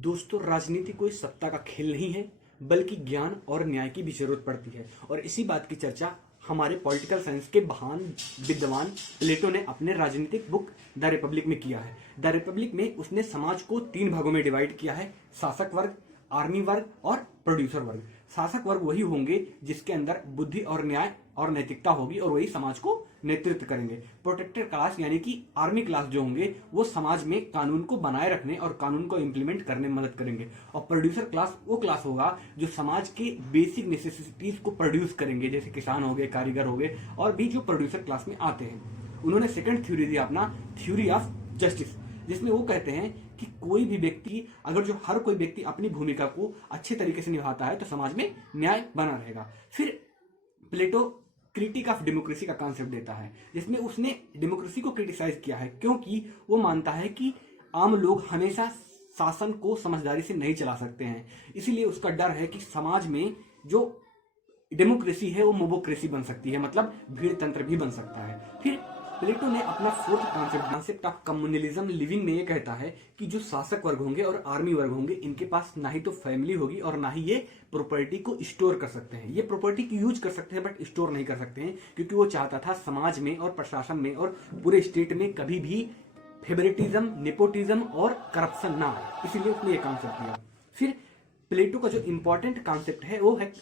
दोस्तों, राजनीति कोई सत्ता का खेल नहीं है, बल्कि ज्ञान और न्याय की भी जरूरत पड़ती है। और इसी बात की चर्चा हमारे पॉलिटिकल साइंस के महान विद्वान प्लेटो ने अपने राजनीतिक बुक द रिपब्लिक में किया है। द रिपब्लिक में उसने समाज को 3 भागों में डिवाइड किया है: शासक वर्ग, आर्मी वर्ग और प्रोड्यूसर वर्ग। शासक वर्ग वही होंगे जिसके अंदर बुद्धि और न्याय और नैतिकता होगी, और वही समाज को नेतृत्व करेंगे। प्रोटेक्टेड क्लास यानी कि आर्मी क्लास जो होंगे वो समाज में कानून को बनाए रखने और कानून को इंप्लीमेंट करने में मदद करेंगे। और प्रोड्यूसर क्लास वो क्लास होगा जो समाज के बेसिक नेसेसिटीज को प्रोड्यूस करेंगे, जैसे किसान हो गए, कारीगर हो गए, और भी जो प्रोड्यूसर क्लास में आते हैं। उन्होंने सेकंड थ्योरी दिया अपना, थ्योरी ऑफ जस्टिस, जिसमें वो कहते हैं कि कोई भी व्यक्ति, अगर जो हर कोई व्यक्ति अपनी भूमिका को अच्छे तरीके से निभाता है तो समाज में न्याय बना रहेगा। फिर प्लेटो क्रिटिक ऑफ डेमोक्रेसी का कॉन्सेप्ट देता है, जिसमें उसने डेमोक्रेसी को क्रिटिसाइज किया है, क्योंकि वो मानता है कि आम लोग हमेशा शासन को समझदारी से नहीं चला सकते हैं। इसीलिए उसका डर है कि समाज में जो डेमोक्रेसी है वो मोबोक्रेसी बन सकती है, मतलब भीड़ तंत्र भी बन सकता है। फिर प्लेटो ने अपना fourth concept of communalism living में ये कहता है कि जो शासक वर्ग होंगे और आर्मी वर्ग होंगे, इनके पास ना ही तो फैमिली होगी और ना ही ये प्रॉपर्टी को स्टोर कर सकते हैं। ये प्रॉपर्टी की यूज कर सकते हैं बट स्टोर नहीं कर सकते हैं, क्योंकि वो चाहता था समाज में और प्रशासन में और पूरे स्टेट में कभी भी फेवरेटिज्म, नेपोटिज्म और करप्शन ना हो, इसीलिए उसने ये कॉन्सेप्ट लिया। फिर प्लेटो का जो इंपॉर्टेंट कॉन्सेप्ट है वो है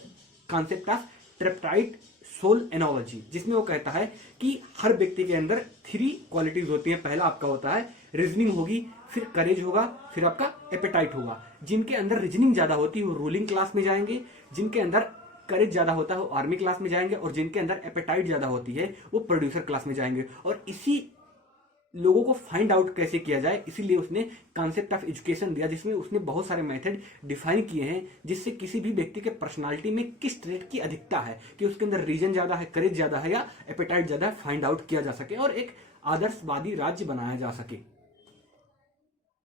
कॉन्सेप्ट ऑफ ट्रिपाइट सोल एनोलॉजी, जिसमें वो कहता है कि हर व्यक्ति के अंदर 3 क्वालिटीज होती हैं। पहला आपका होता है रीजनिंग होगी, फिर करेज होगा, फिर आपका एपेटाइट होगा। जिनके अंदर रीजनिंग ज्यादा होती है वो रूलिंग क्लास में जाएंगे, जिनके अंदर करेज ज्यादा होता है वो आर्मी क्लास में जाएंगे, और जिनके अंदर एपेटाइट ज्यादा होती है वो प्रोड्यूसर क्लास में जाएंगे। और इसी लोगों को फाइंड आउट कैसे किया जाए, इसीलिए उसने कॉन्सेप्ट ऑफ एजुकेशन दिया, जिसमें उसने बहुत सारे मेथड डिफाइन किए हैं, जिससे किसी भी व्यक्ति के पर्सनालिटी में किस ट्रेट की अधिकता है, कि उसके अंदर रीजन ज्यादा है, करेज ज्यादा है या एपेटाइट ज्यादा है, फाइंड आउट किया जा सके और एक आदर्शवादी राज्य बनाया जा सके।